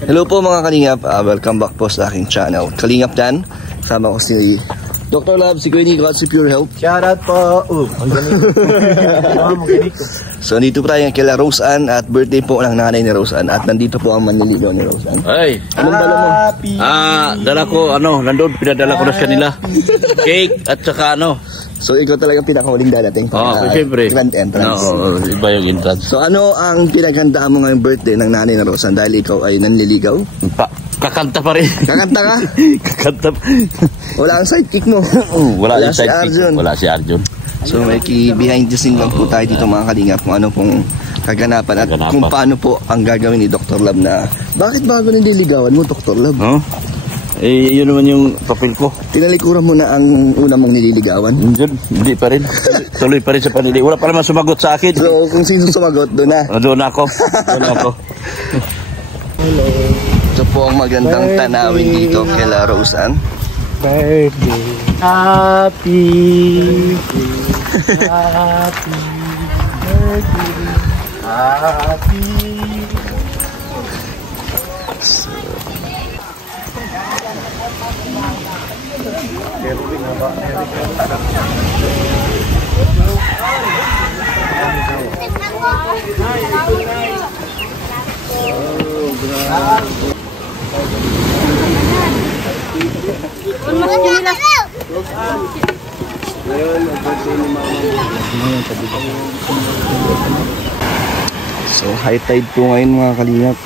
Hello po mga Kalingap, welcome back po sa aking channel Kalingap Dan. Kasama ko si Dr. Love, si Kuya Nico at si Pure Health. Shoutout po. Ang galing. So dito po tayo kila Rose Ann at birthday po ng nanay ni Rose Ann. At nandito po ang manliligaw ni Rose Ann. Ay, anong dala mo? dala ko, nandun, pinadala ko na sa kanila. Cake at saka So ikaw talaga pinakahuling dadating. Siyempre. Grand entrance. Iba yung entrance. So ano ang pinaghandaan mo ngayong birthday ng nanay ni Rose Ann dahil ikaw ay nanliligaw? Kakanta pa rin. Kakanta ka? Kakanta. Wala ang sidekick mo. Wala si Arjun. Wala si Arjun. So may behind the scene lang po tayo dito mga Kalingap kung ano pong kaganapan at kung paano po ang gagawin ni Dr. Love na bakit bago nililigawan mo Dr. Love? Yun naman yung papel ko. Tinalikuran mo na ang una mong nililigawan? Hindi pa rin. Tuloy pa rin sa panili. Wala pa naman sumagot sa akin. So kung sino sumagot, doon na? Doon ako. Hello. Ito po ang magandang tanawin dito kila Rose Ann. Birthday. Happy birthday. Happy. So high tide po ngayon mga Kalingap.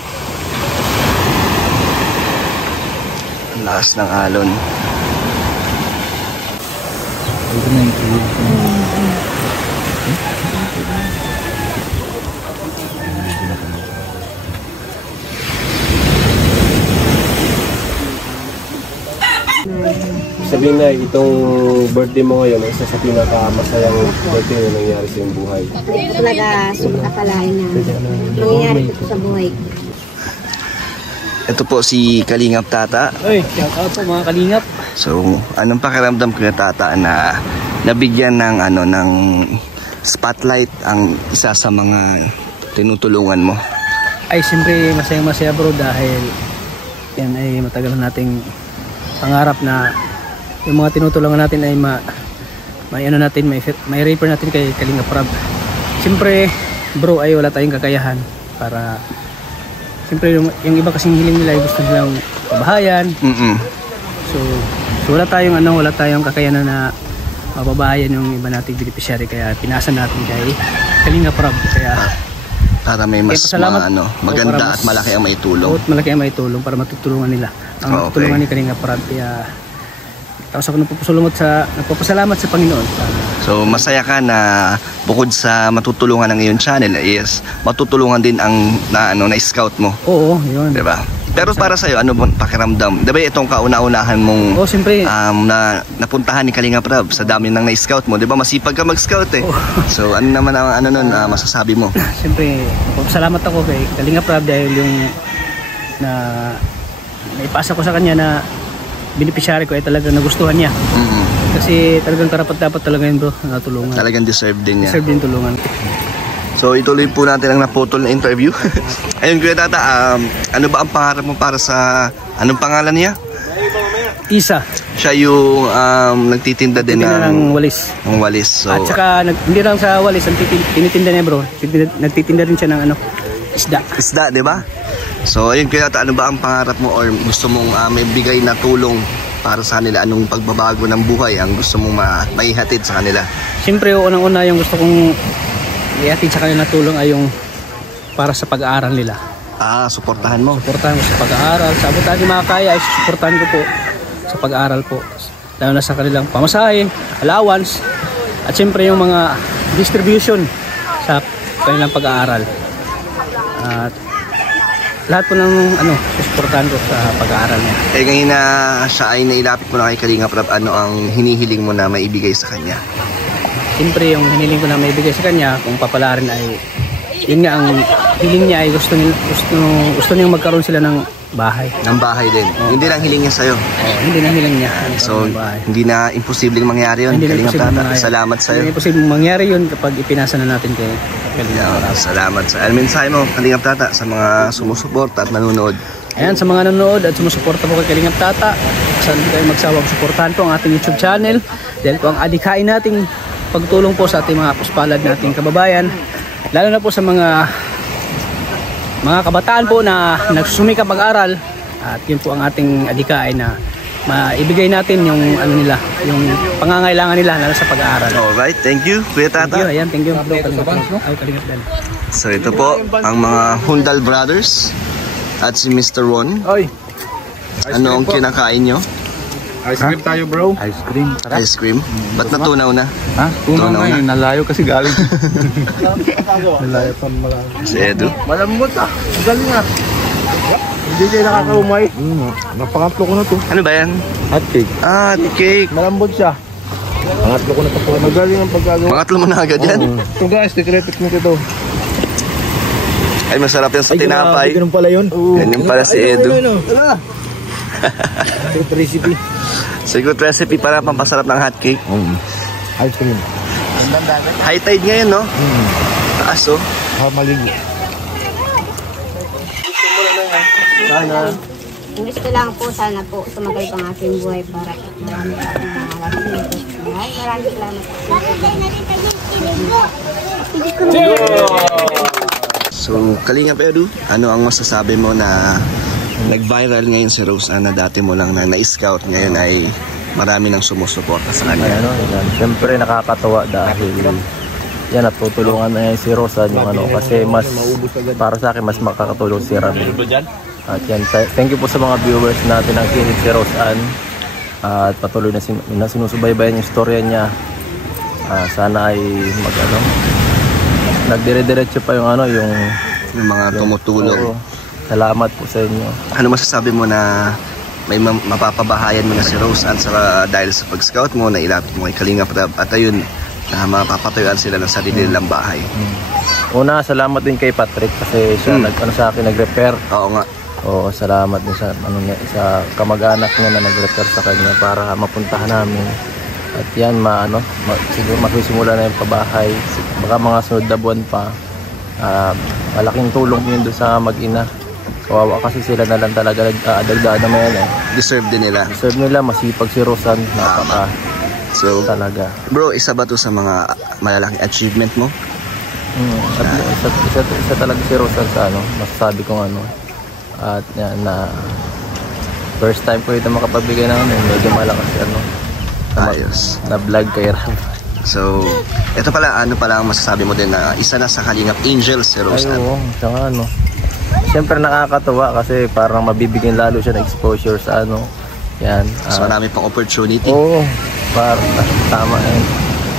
Ang lakas ng alon. Sabihin na itong birthday mo ngayon, isa sa pinakamasayang birthday na nangyari sa iyong buhay. Talaga, super akalain na nangyayari ito sa buhay. Ito po si Kalingap Tata. Ay, shoutout po mga Kalingap. So anong pakiramdam ko na Tata na nabigyan ng ng spotlight ang isa sa mga tinutulungan mo? Ay siyempre masaya bro dahil yan ay matagal nating pangarap na yung mga tinutulungan natin ay may refer natin kay Kalingap Rab. Siyempre bro ay wala tayong kakayahan para siyempre yung iba kasing hiling nila ay gusto nilang pabahayan. So wala tayong kakayanan na mababayan yung iba nating beneficiary kaya pinasa natin kay Kalingap Rab kaya para may mas maganda at malaki ang maitulong. Malaki ang maitulong para matutulungan nila. Ang matutulungan ni Kalingap Rab kaya tapos ako nagpapasalamat sa Panginoon. So masaya ka na bukod sa matutulungan ng iyong channel is matutulungan din ang na-scout mo. Oo, yun. Diba? Pero para sa'yo, ano bang pakiramdam? Diba itong kauna-unahan mong napuntahan ni Kalingap Rab sa dami ng na-scout mo? Diba masipag ka mag-scout eh? So ano naman ang masasabi mo? Siyempre, salamat ako kay Kalingap Rab dahil yung naipasa ko sa kanya na beneficiary ko ay talagang nagustuhan niya. Kasi talagang karapat-dapat talaga yun bro, natulungan. Talagang deserve din niya. Deserve din tulungan. So ituloy po natin ang naputol na interview. Ayun Kuya Tata, ano ba ang pangarap mo para sa, anong pangalan niya? Isa. Siya yung nagtitinda din ng walis. Ng walis. So, at saka hindi lang sa walis, ang tinitinda niya bro. Nagtitinda rin siya ng isda. Isda, di ba? So ayun Kuya Tata, ano ba ang pangarap mo or gusto mong may bigay na tulong para sa kanila? Anong pagbabago ng buhay ang gusto mong maihatid sa kanila? Siyempre unang-una yung gusto kong ihatid sa kanila na tulong ay yung para sa pag-aaral nila. Suportahan mo? Suportahan ko sa pag-aaral. Sa abutan di makakaya ay suportahan ko po sa pag-aaral po. Lalo na sa kanilang pamasahe, allowance, at siyempre yung mga distribution sa kanilang pag-aaral. At lahat po ng susuportahan ko sa pag-aaral niya. Ngayon na siya ay nailapit mo na kay Kalingap Rab, ano ang hinihiling mo na maibigay sa kanya? Siyempre yung hinihiling ko na maibigay sa kanya, kung papalarin ay yun nga ang hiling niya ay gusto niyang magkaroon sila ng bahay. Ng bahay din. Hindi lang hiling niya sa'yo. Hindi na hiling niya. So, hindi na imposibleng mangyari yun. Kalingap Tata, salamat sa'yo. Hindi na imposibleng mangyari yun kapag ipinasa na natin kay Kalingap Tata. Salamat sa mensahe mo, Kalingap Tata, sa mga sumusuporta at nanonood Ayan, sa mga nanonood at sumusuporta po kay Kalingap Tata, saan po kayo magsawang suportahan po ang ating YouTube channel. Dahil po ang adikain nating pagtulong po sa ating mga puspalad nating kababayan, lalo na po sa mga kabataan po na nagsusumikap mag-aral, at yun po ang ating adikain na maibigay natin yung ano nila, yung pangangailangan nila lalo sa pag-aaral. Alright, thank you Kuya Tata. Ayan, thank you. Kalingap Dan. So ito po ang mga Hundal Brothers at si Mr. Ron. Oy, Ano ang kinakain nyo? ice cream tayo bro. Ice cream. Ice cream? Ba't natunaw na? Ha? Tunaw Tunaw na na. nalayo kasi galing. Nalayo pa mga. Si Edu. Malambot ah. Ang galing ah. Hindi kayo nakakaumay. Napangatlo ko na to. Ano ba yan? Hot cake. Ah, cake. Malambot siya. Pangatlo ko na to. Magaling ang pagkagawa. Pangatlo mo na agad yan. Ito guys, secret technique ito. Ay, masarap yan sa tinapay. Ganun pala yun. Yan yung pala si Edu. Secret recipe. Secret recipe para pampasarap ng hot cake. Ice cream. High tide ngayon, no? Taas, oh. Maligo. Sana. Ang gusto lang po, sana po tumagal pang ating buhay para marami pa akong maraming salamat po. So, Kalingap Edu, ano ang masasabi mo na nag-viral ngayon si Rose Ann na dati mo lang na na-scout, ngayon ay marami nang sumusuporta sa kanya? Siyempre nakakatawa dahil yan, natutulungan na yan si Rose Ann yung ano, kasi mas para sa akin mas makakatulong si Rami. At yan, thank you po sa mga viewers natin ang kinig si Rose Ann, at patuloy na sinusubaybayan yung storya niya. Sana ay nagdire-diretso pa yung ano, yung mga tumutulong. Salamat po sa inyo. Ano masasabi mo na may mapapabahayan mo na si Rose Ann dahil sa pag-scout mo, na ilapit mo kay Kalingap Rab, at ayun, na mapapatuyuan sila ng sarili nilang bahay? Una, salamat din kay Patrick kasi siya sa akin nag-repair. Oo nga. Oo, salamat din sa kamag-anak niya na nag-repair sa kanya para mapuntahan namin. At yan, siguro magsisimula na yung pabahay. Baka mga sunod na buwan pa. Malaking tulong yun doon sa mag-ina. Kawawa kasi sila na lang talaga nag-aadagdaan naman yan eh. Deserve din nila. Deserve nila, masipag si Rose Ann. So, talaga. Bro, isa ba to sa mga malalaking achievement mo? At isa talaga si Rose Ann sa masasabi kong At yan, na first time ko ito makapagbigay ng medyo malakas Ayos. na vlog kay Ram. So, ito pala, ano pala ang masasabi mo din na isa na sa Kalingap Angels si Rose Ann? Oo, saka siyempre nakakatawa kasi parang mabibigyan lalo siya ng exposure sa yan. So, marami pang opportunity. Oo, parang tama yan.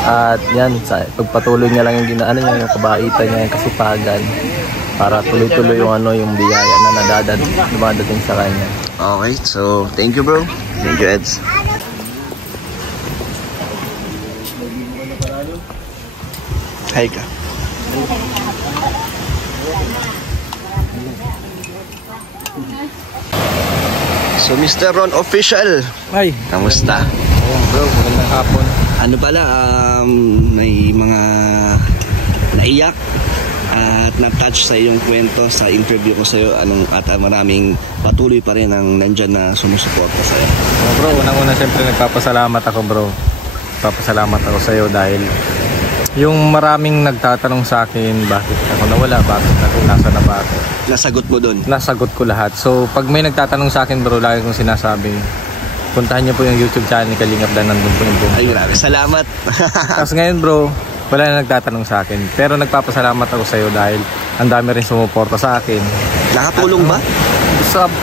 At yan, pagpatuloy niya lang yung niya, yung kabaitan niya, yung kasipagan, para tuloy-tuloy yung yung biyaya na dumadating sa kanya. Okay, so thank you bro. Thank you, Eds. Hi ka. So Mr. Ron Official, Ay, kamusta? bro, magandang hapon. Ano pala, may mga naiyak at na-touch sa iyong kwento sa interview ko sa iyo, at maraming patuloy pa rin ang nandyan na sumusuporta sa iyo. Bro, unang-una siyempre nagpapasalamat ako bro. Nagpapasalamat ako sa iyo dahil yung maraming nagtatanong sa akin bakit ako nawala, bakit ako nasa na ba ako. Nasagot mo doon? Nasagot ko lahat. So pag may nagtatanong sa akin bro, lagi kong sinasabi, puntahan niyo po yung YouTube channel ni Kalingap Dan, nandun po yung buong. Ay grabe, salamat. Tapos ngayon bro, wala na nagtatanong sa akin. Pero nagpapasalamat ako sa iyo dahil ang dami rin sumuporta sa akin. Nakatulong ba?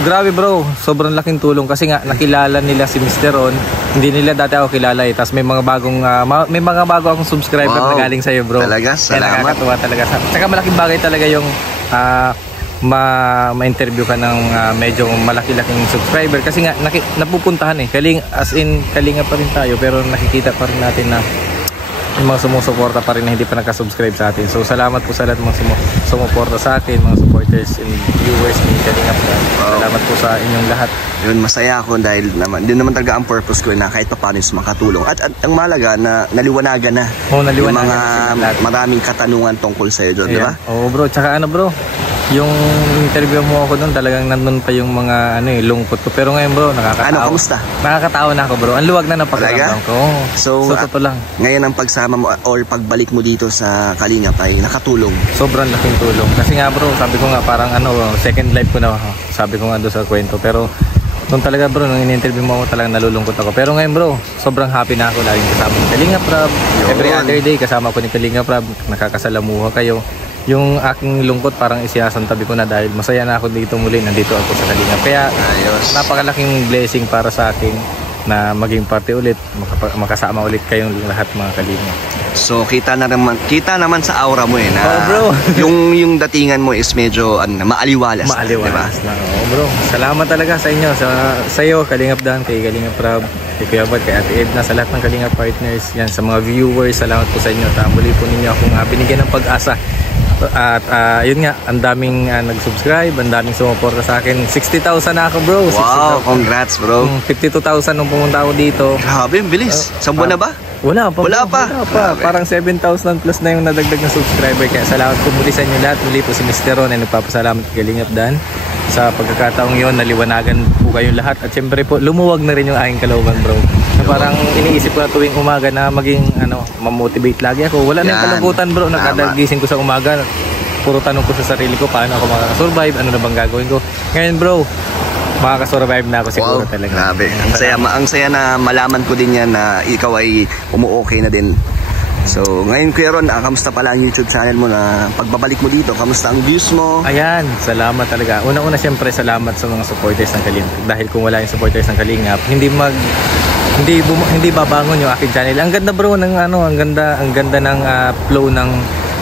Grabe bro, sobrang laking tulong kasi nga nakilala nila si Mr. Ron. Hindi nila dati ako kilala eh. Tapos may mga bago akong subscriber na galing sa iyo bro. Talaga, salamat. Kaya nakakatuwa talaga. Saka malaking bagay talaga yung ma-interview ka ng medyo malaki-laking subscriber kasi nga napupuntahan eh. Kalinga pa rin tayo pero nakikita pa rin natin na yung mga sumusuporta pa rin na hindi pa nagka-subscribe sa atin. So salamat po sa lahat ng mga sumuporta sa akin, mga supporters and viewers ni Kalingap Dan. Salamat po sa inyong lahat. Yun, masaya ako dahil din naman talaga ang purpose ko na kahit pa paano makatulong. At ang malaga na naliwanagan na. Oo, naliwanagan yung mga maraming katanungan tungkol sa iyo, di ba? Oo bro, tsaka bro, yung interview mo ako doon, talagang nandun pa yung mga lungkot ko. Pero ngayon bro, nakakatawa. Kamusta? Nakakatawa na ako bro. Ang luwag na ng pakiramdam ko. So totoo lang. Ngayon ang pagsama mo or pagbalik mo dito sa Kalingap ay nakatulong. Sobrang laking tulong. Kasi nga bro, sabi ko nga parang second life ko na, sabi ko nga doon sa kwento. Pero doon talaga bro, nung in-interview mo ako, talagang nalulungkot ako. Pero ngayon bro, sobrang happy na ako. Laging kasama ni Kalingap Rab. Every other day kasama ko ni Kalingap Rab. Nakakasalamuha kayo. Yung aking lungkot parang isiyasantabi ko na dahil masaya na ako dito muli. Nandito ako sa Kalingap. Kaya napakalaking blessing para sa akin na maging parte ulit, makasama ulit kayong lahat mga Kalingap. So kita naman sa aura mo na bro. yung datingan mo is medyo maaliwalas. Maaliwalas na. Bro, salamat talaga sa inyo, sa iyo Kalingap Dan, kay Kalingap Rab, kay Kuya Bad, kay Ate Edna, sa lahat ng Kalingap partners. Yan, sa mga viewers, salamat po sa inyo. Muli po ninyo akong binigyan ng pag-asa. At yun nga, ang daming nag-subscribe, ang daming sumuporta sa akin. 60,000 na ako bro. Wow, congrats bro. 52,000 nung pumunta ako dito. Grabe, ang bilis. Saan buwan na ba? Wala pa. Parang 7,000 plus na yung nadagdag na subscriber. Kaya salamat po muli sa inyo lahat. Muli po si Mr. Ron ay nagpapasalamat kay Kalingap Dan. Sa pagkakataong yun, naliwanagan po kayong lahat. At syempre po, lumuwag na rin yung aking kalooban bro. Na parang iniisip ko na tuwing umaga na maging mamotivate lagi ako. Wala na yung kalungkutan bro. Nakadagising ko sa umaga, puro tanong ko sa sarili ko, paano ako makakasurvive, ano na bang gagawin ko. Ngayon bro, makakasurvive na ako siguro talaga. Grabe. Ang saya na malaman ko din yan na ikaw ay umu-okay na din. So ngayon Kuya Ron, kamusta pala ang YouTube channel mo na pagbabalik mo dito? Kamusta ang views mo? Ayan, salamat talaga. Una-una siyempre salamat sa mga supporters ng Kalingap. Dahil kung wala yung supporters ng Kalingap, hindi babangon yung aking channel. Ang ganda bro ng ang ganda ng flow ng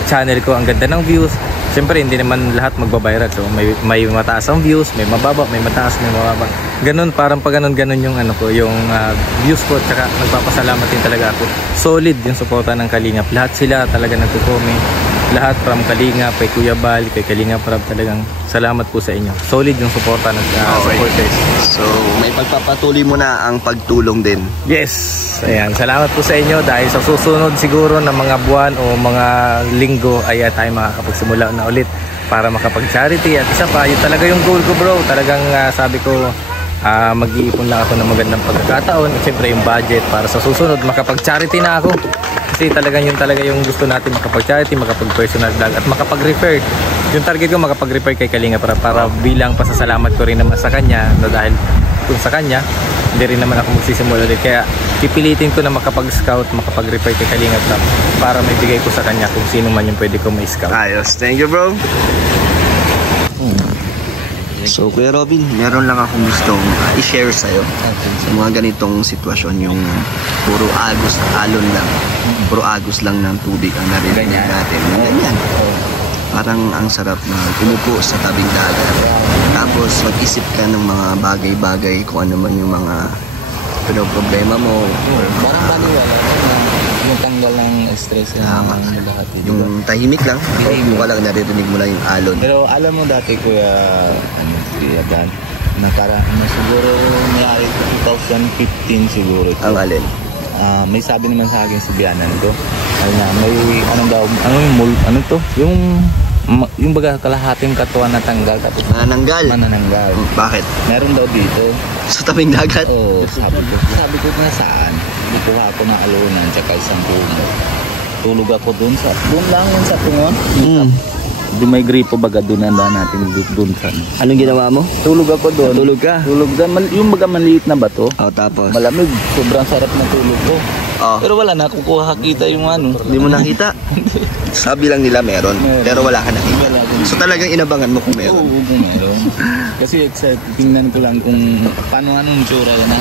channel ko, ang ganda ng views. Siyempre hindi naman lahat magbabayrat. So may mataas ang views, may mababa, may mataas, may mababa. Ganun, parang pag ganun yung yung views ko. Tsaka nagpapasalamat din talaga ako. Solid yung suporta ng Kalingap. Lahat sila talaga nagko-comment. Lahat from Kalingap, kay Kuya Bal, kay Kalingap Rab, talagang salamat po sa inyo. Solid yung suporta ng supporters. So may pagpapatuloy mo na ang pagtulong din. Yes. Ayan, salamat po sa inyo dahil sa susunod siguro na mga buwan o mga linggo ay tayo makakapagsimula na ulit para makapag-charity. At isa pa, yun talaga yung goal ko bro. Talagang sabi ko, mag-iipon lang ako ng magandang pagkakataon. At syempre yung budget para sa susunod makapag-charity na ako. Kasi talagang yun talaga yung gusto natin, makapag-charity, makapag-personal vlog at makapag-refer. Yung target ko makapag-refer kay Kalingap para bilang pasasalamat ko rin naman sa kanya, na dahil kung sa kanya hindi rin naman ako magsisimula ulit. Kaya pipilitin ko na makapag-scout, makapag-refer kay Kalingap para may bigay ko sa kanya kung sino man yung pwede ko may-scout. Ayos, thank you bro. So Kuya Robin, meron lang akong gustong i-share sa'yo sa mga ganitong sitwasyon, yung puro agos, alon lang, puro agos lang ng tubig ang narinig natin. Ganyan. Parang ang sarap na umupo sa tabing dagat, tapos mag-isip ka ng mga bagay-bagay, kung ano man yung mga problema mo. Parang paniwala yung tanggal ng stress na lahat. Yung tahimik lang, yung walang naririnig mo lang yung alon. Pero alam mo dati Kuya Dan, na parang siguro may 2015 siguro ito. Ang alin? May sabi naman sa akin si Bianan ko. May yung baga kalahating katawan na tanggal tapos manananggal. Bakit? Meron daw dito sa tabing dagat? Oo, sabi ko na saan. Bikuha ako ng alunan tsaka isang tungo. Tulog ako doon lang yun sa tungon. Di may gripo baga doon natin doon sa. Anong ginawa mo? Tulog ako doon. Tulog ka? Tulog doon. Yung baga maliit na bato. Tapos? Malamig. Sobrang sarap na tulog ko. Pero wala na kukuha kita yung Hindi mo nakita? Sabi lang nila meron. Pero wala ka nakita. So talagang inabangan mo kung meron? Oo, kung meron. Kasi tingnan ko lang kung paano anong tsura yan.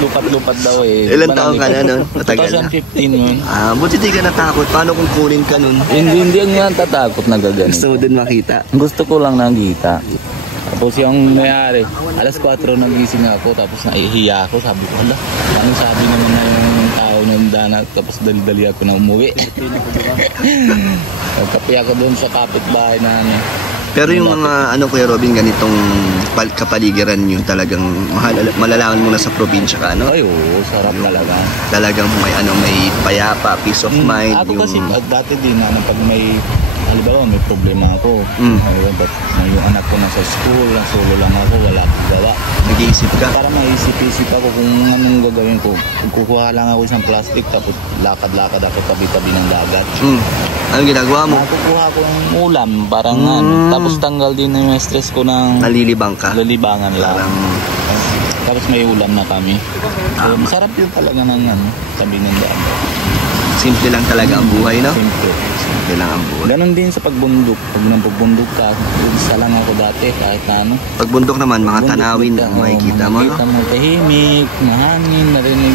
Lupat-lupat daw eh. Ilan taon ka na nun? Matagal na? 2015 yun. Buti di ka natakot. Paano kung kunin ka nun? Hindi nga tatakot na gaganit. Gusto mo din makita? Gusto ko lang nakita. Tapos yung mayari, alas 4 nagising ako, tapos naihiya ako. Sabi ko, hala, anong sabi naman na yung tao ng danak, tapos dali-dali ako na umuwi. Nagkape ako doon sa kapitbahay na Pero yung mga Kuya Robin, ganitong kapaligiran yun, talagang malalaman mo na sa probinsya ka, no? Ay, oo, sarap talaga. Talagang may payapa, peace of mind. Ako kasi dati din, pag may halimbawa may problema ako. Yung anak ko nasa school, solo lang ako, wala akong gawa. Nag-iisip ka? Para maisip-isip ako kung anong gagawin ko. Kukuha lang ako isang plastic tapos lakad-lakad ako tabi-tabi ng dagat. Anong ginagawa mo? Nakukuha ko ng ulam, parang tapos tanggal din yung stress ko ng nalilibang ka? Nalilibangan lang. Tapos may ulam na kami. So, masarap yun talaga ng tabi ng dagat. Simple lang talaga ang buhay, no? Simple lang ang buhay. Ganon din sa pagbundok. Pag pagbundok ka, isa lang ako dati kahit na ano. Pagbundok naman, mga tanawin ang makikita mo, no? Makikita mo tahimik, mahangin, narinig.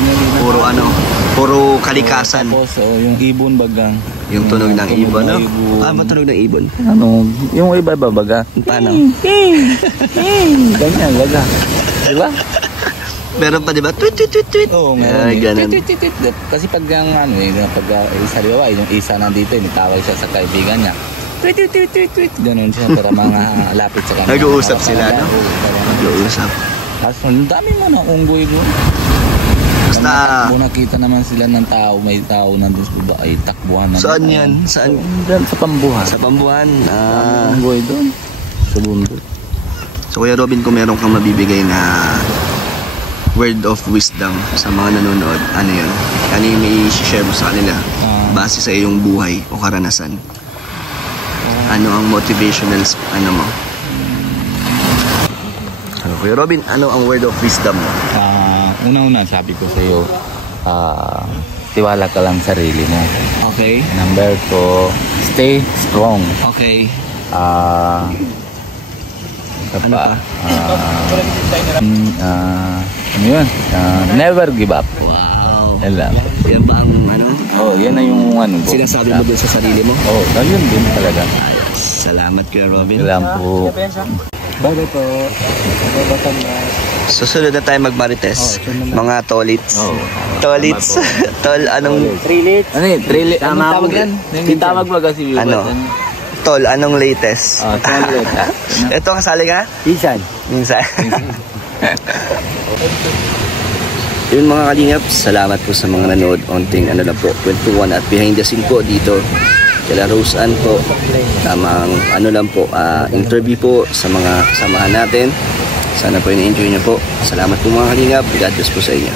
Puro kalikasan. Tapos yung ibon bagang. Yung tunog ng ibon, no? Matunog ng ibon? Yung iba baga. Paano? Ganyan, baga. Diba? Meron pa, diba? Tweet, tweet, tweet, tweet. Oo, meron. Ganun. Kasi pag yung isa nandito, nitawag siya sa kaibigan niya. Tweet, tweet, tweet, tweet, tweet. Ganun siya para mga lapit sa kanya. Nag-uusap sila, no? Nag-uusap. Tapos, ang dami mo ng unggoy doon. Basta... Kung nakita naman sila ng tao, may tao nandun sa baba, ay takbuhan na. Saan yan? Saan? Sa Pambuhan. Sa Pambuhan. Unggoy doon. Sa bundok. So, Kuya Robin, kung meron kang mabibigay na word of wisdom sa mga nanonood, ano yun? Ano yung may share mo sa kanila base sa iyong buhay o karanasan? Ano ang motivational mo? Kuya Robin, ano ang word of wisdom mo? Una-una, sabi ko sa iyo, tiwala ka lang sa sarili mo. Okay. Number 2, stay strong. Okay. Never give up. Wow. Yan lang. Yan ba ang ano? Yan na yung sinasabi mo dun sa sarili mo? Yun din talaga. Salamat, Kuya Robin. Salamat po. Bagay po. Susunod na tayo mag-marites. Mga tolits. Tolits. Tol, anong... Trilits. Ano yun? Anong tawag yan? Yung tawag mo kasi. Tol, anong latest? Ito, kasali ka? Minsan. Yun mga kalingap, salamat po sa mga nanood. Onting ano lang po, kwentuhan at behind the scene po dito. Kala Rose Ann po. Tamang ano lang po, interview po sa mga samahan natin. Sana po in-enjoy nyo po. Salamat po mga kalingap. God bless po sa inyo.